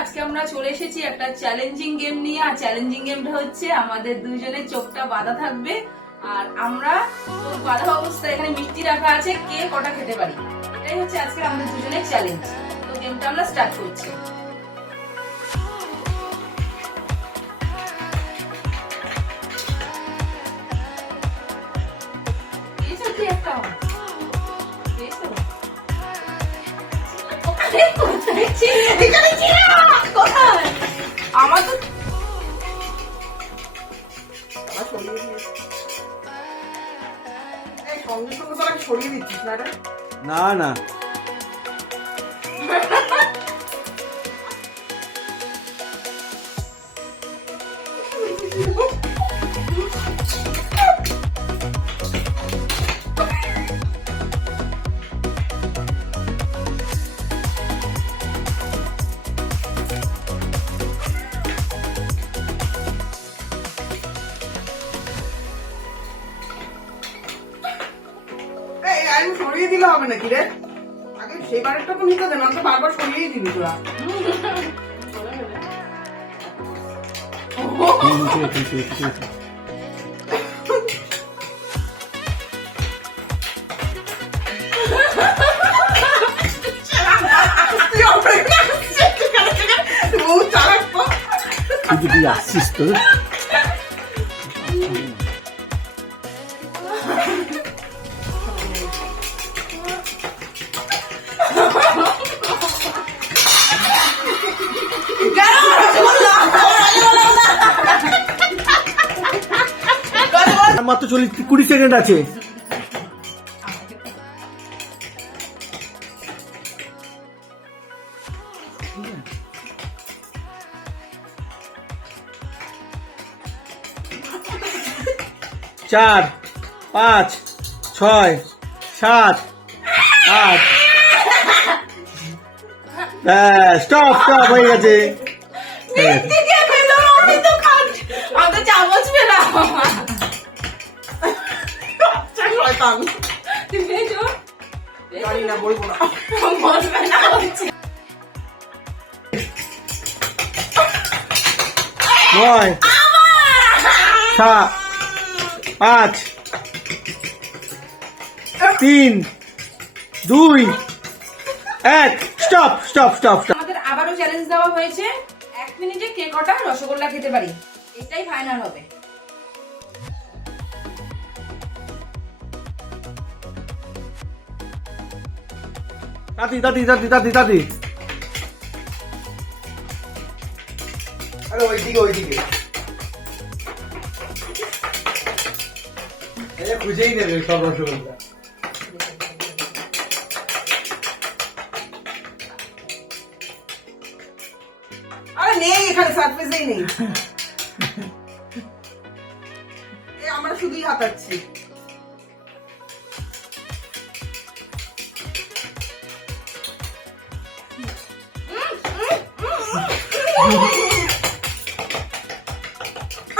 আজকে আমরা চলে এসেছি একটা চ্যালেঞ্জিং গেম নিয়ে। আর চ্যালেঞ্জিং গেমটা হচ্ছে আমাদের দুজনের চোখটা বাঁধা থাকবে আর আমরা চোখ বাঁধা অবস্থায় এখানে মিষ্টি রাখা আছে, কে কটা খেতে পারি, এটাই হচ্ছে আজকে আমাদের দুজনের চ্যালেঞ্জ। তো গেমটা আমরা স্টার্ট করছি। আমার তো সরিয়ে দিচ্ছিস না রে? না না আমি সরিয়ে দিলে হবে নাকি রে? আগে সেবারেরটা তো নিতে দে, না তো বারবার সরিয়েই দিবি তোরা। তুই আসছিস তো মাত্র 20 সেকেন্ড আছে। চার, 5, 6, 7, 8। স্টপ স্টপ হয়ে গেছে। চামচ পেলাম। জানি না, বলবো না। 9, 7, 5, 3, 2, 1। Stop stop stop stop. আমাদের আবারও চ্যালেঞ্জ দেওয়া হয়েছে 1 মিনিটে কে কটা রসগোল্লা খেতে পারি, এটাই ফাইনাল হবে। দাদি দাদি দাদি দাদি দাদি আরে ওইদিকে ওইদিকে খুঁজেই নেবে সব রসগোল্লা। আরে নেই, এখানে সারপ্রাইজই নেই। আমরা শুধুই হাতাচ্ছি।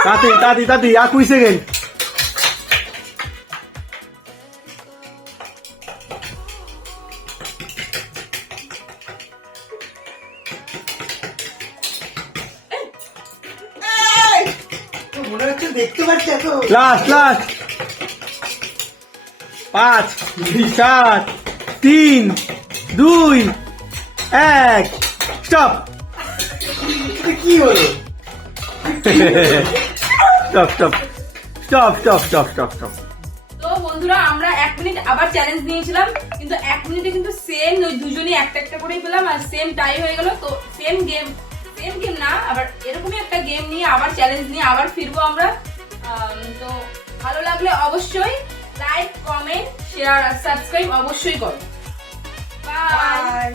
দাদি দাদি দাদি আর 20 সেকেন্ড। মনে হচ্ছে দেখতে পাচ্ছি এত। Last last 5, 4, 3, 2, 1। স্টপ। কি হলো? Stop stop stop stop stop stop stop. তো বন্ধুরা, আমরা 1 মিনিট আবার চ্যালেঞ্জ নিয়েছিলাম, কিন্তু 1 মিনিটে কিন্তু সেম ওই দুজনই একটা একটা করেই পেলাম আর সেম টাই হয়ে গেল। তো সেম গেম না, আবার এরকমই একটা গেম নিয়ে আবার চ্যালেঞ্জ নিয়ে আবার ফিরবো আমরা। তো ভালো লাগলে অবশ্যই লাইক, কমেন্ট, শেয়ার আর সাবস্ক্রাইব অবশ্যই করো। বাই।